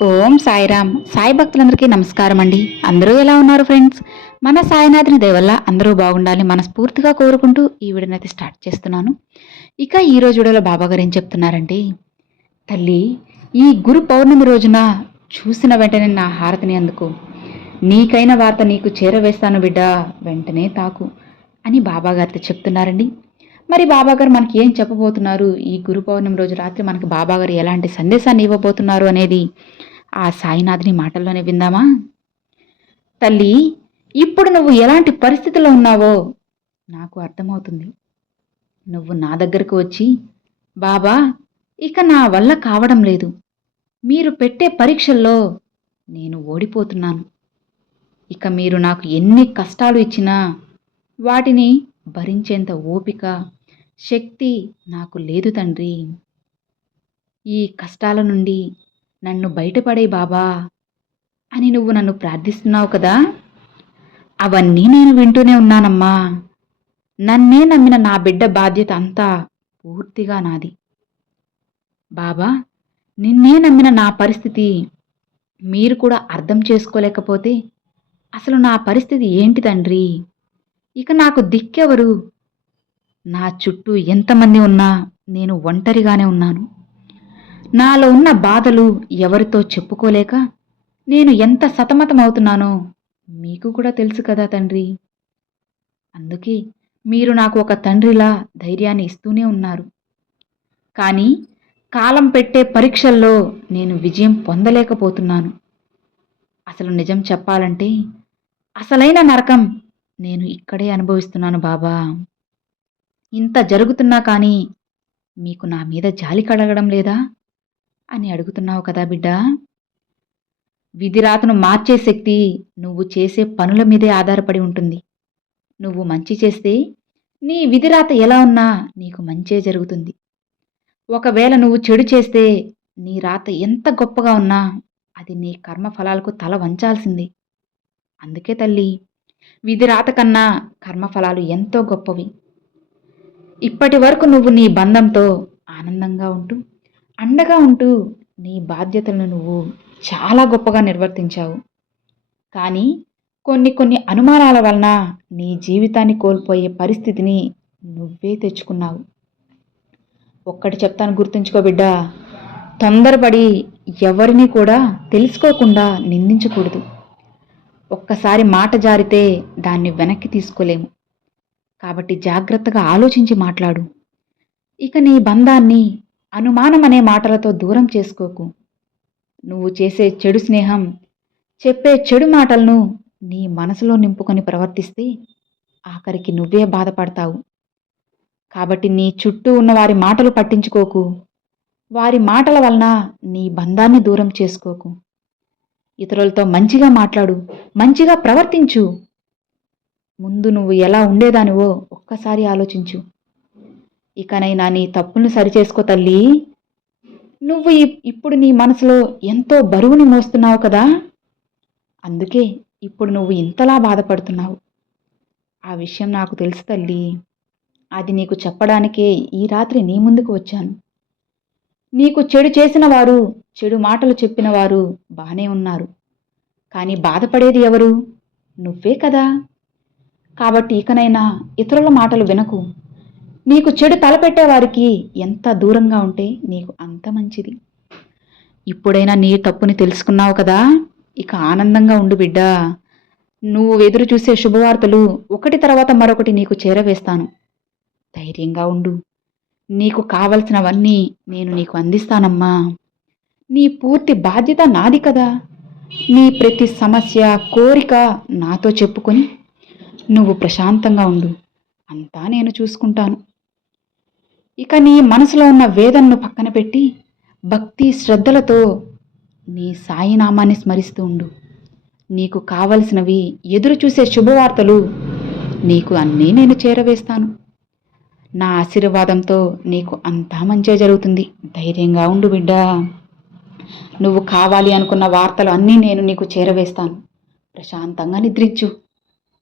ఓం సాయిరామ్. సాయి భక్తులందరికీ నమస్కారం అండి. అందరూ ఎలా ఉన్నారు ఫ్రెండ్స్? మన సాయినాథుని దేవల్ల అందరూ బాగుండాలని మనస్ఫూర్తిగా కోరుకుంటూ ఈ వీడియోనైతే స్టార్ట్ చేస్తున్నాను. ఇక ఈ రోజు వీడియోలో బాబా గారు ఏం చెప్తున్నారంటే తల్లి ఈ గురు పౌర్ణమి రోజున చూసిన వెంటనే నా హారతిని అందుకు. నీకైన వార్త నీకు చేరవేస్తాను బిడ్డ వెంటనే తాకు అని బాబా గారితో చెప్తున్నారండి. మరి బాబాగారు మనకి ఏం చెప్పబోతున్నారు? ఈ గురు పౌర్ణమి రోజు రాత్రి మనకి బాబాగారు ఎలాంటి సందేశాన్ని ఇవ్వబోతున్నారు అనేది ఆ సాయినాథుని మాటల్లోనే విందామా? తల్లి ఇప్పుడు నువ్వు ఎలాంటి పరిస్థితిలో ఉన్నావో నాకు అర్థమవుతుంది. నువ్వు నా దగ్గరకు వచ్చి బాబా ఇక నా వల్ల కావడం లేదు. మీరు పెట్టే పరీక్షల్లో నేను ఓడిపోతున్నాను. ఇక మీరు నాకు ఎన్ని కష్టాలు ఇచ్చినా వాటిని భరించేంత ఓపిక శక్తి నాకు లేదు తండ్రి. ఈ కష్టాల నుండి నన్ను బయటపడే బాబా అని నువ్వు నన్ను ప్రార్థిస్తున్నావు కదా? అవన్నీ నేను వింటూనే ఉన్నానమ్మా. నన్నే నమ్మిన నా బిడ్డ బాధ్యత అంతా పూర్తిగా నాది. బాబా నిన్నే నమ్మిన నా పరిస్థితి మీరు కూడా అర్థం చేసుకోలేకపోతే అసలు నా పరిస్థితి ఏంటి తండ్రి? ఇక నాకు దిక్కెవరు? నా చుట్టూ ఎంతమంది ఉన్నా నేను ఒంటరిగానే ఉన్నాను. నాలో ఉన్న బాధలు ఎవరితో చెప్పుకోలేక నేను ఎంత సతమతమవుతున్నానో మీకు కూడా తెలుసు కదా తండ్రి. అందుకే మీరు నాకు ఒక తండ్రిలా ధైర్యాన్ని ఇస్తూనే ఉన్నారు. కానీ కాలం పెట్టే పరీక్షల్లో నేను విజయం పొందలేకపోతున్నాను. అసలు నిజం చెప్పాలంటే అసలైన నరకం నేను ఇక్కడే అనుభవిస్తున్నాను బాబా. ఇంత జరుగుతున్నా కానీ మీకు నా మీద జాలి కడగడం లేదా? అని అడుగుతున్నావు కదా బిడ్డ. విధిరాతను మార్చే శక్తి నువ్వు చేసే పనుల మీదే ఆధారపడి ఉంటుంది. నువ్వు మంచి చేస్తే నీ విధిరాత ఎలా ఉన్నా నీకు మంచే జరుగుతుంది. ఒకవేళ నువ్వు చెడు చేస్తే నీ రాత ఎంత గొప్పగా ఉన్నా అది నీ కర్మ ఫలాలకు తల వంచాల్సిందే. అందుకే తల్లి విధి రాత కన్నా కర్మఫలాలు ఎంతో గొప్పవి. ఇప్పటి వరకు నువ్వు నీ బంధంతో ఆనందంగా ఉంటూ అండగా ఉంటూ నీ బాధ్యతలను నువ్వు చాలా గొప్పగా నిర్వర్తించావు. కానీ కొన్ని కొన్ని అనుమానాల వలన నీ జీవితాన్ని కోల్పోయే పరిస్థితిని నువ్వే తెచ్చుకున్నావు. ఒక్కటి చెప్తాను గుర్తుంచుకో బిడ్డ తొందరపడి ఎవరిని కూడా తెలుసుకోకుండా నిందించకూడదు. ఒక్కసారి మాట జారితే దాన్ని వెనక్కి తీసుకోలేము. కాబట్టి జాగ్రత్తగా ఆలోచించి మాట్లాడు. ఇక నీ బంధాన్ని అనుమానం అనే మాటలతో దూరం చేసుకోకు. నువ్వు చేసే చెడు స్నేహం చెప్పే చెడు మాటలను నీ మనసులో నింపుకొని ప్రవర్తిస్తే ఆఖరికి నువ్వే బాధపడతావు. కాబట్టి నీ చుట్టూ ఉన్న వారి మాటలు పట్టించుకోకు. వారి మాటల వలన నీ బంధాన్ని దూరం చేసుకోకు. ఇతరులతో మంచిగా మాట్లాడు మంచిగా ప్రవర్తించు. ముందు నువ్వు ఎలా ఉండేదానివో ఒక్కసారి ఆలోచించు. ఇకనైనా నీ తప్పును సరిచేసుకో తల్లి. నువ్వు ఇప్పుడు నీ మనసులో ఎంతో బరువుని మోస్తున్నావు కదా? అందుకే ఇప్పుడు నువ్వు ఇంతలా బాధపడుతున్నావు. ఆ విషయం నాకు తెలుసు తల్లి. అది నీకు చెప్పడానికే ఈ రాత్రి నీ ముందుకు వచ్చాను. నీకు చెడు చేసిన వారు చెడు మాటలు చెప్పిన వారు బాగానే ఉన్నారు. కానీ బాధపడేది ఎవరు? నువ్వే కదా. కాబట్టి ఇకనైనా ఇతరుల మాటలు వినకు. నీకు చెడు తలపెట్టేవారికి ఎంత దూరంగా ఉంటే నీకు అంత మంచిది. ఇప్పుడైనా నీ తప్పుని తెలుసుకున్నావు కదా? ఇక ఆనందంగా ఉండు బిడ్డా. నువ్వు ఎదురు చూసే శుభవార్తలు ఒకటి తర్వాత మరొకటి నీకు చేరవేస్తాను. ధైర్యంగా ఉండు. నీకు కావలసినవన్నీ నేను నీకు అందిస్తానమ్మా. నీ పూర్తి బాధ్యత నాది కదా. నీ ప్రతి సమస్య కోరిక నాతో చెప్పుకొని నువ్వు ప్రశాంతంగా ఉండు. అంతా నేను చూసుకుంటాను. ఇక నీ మనసులో ఉన్న వేదనను పక్కన పెట్టి భక్తి శ్రద్ధలతో నీ సాయినామాన్ని స్మరిస్తూ ఉండు. నీకు కావలసినవి ఎదురు చూసే శుభవార్తలు నీకు అన్నీ నేను చేరవేస్తాను. నా ఆశీర్వాదంతో నీకు అంతా మంచిగా జరుగుతుంది. ధైర్యంగా ఉండు బిడ్డా. నువ్వు కావాలి అనుకున్న వార్తలు అన్నీ నేను నీకు చేరవేస్తాను. ప్రశాంతంగా నిద్రించు.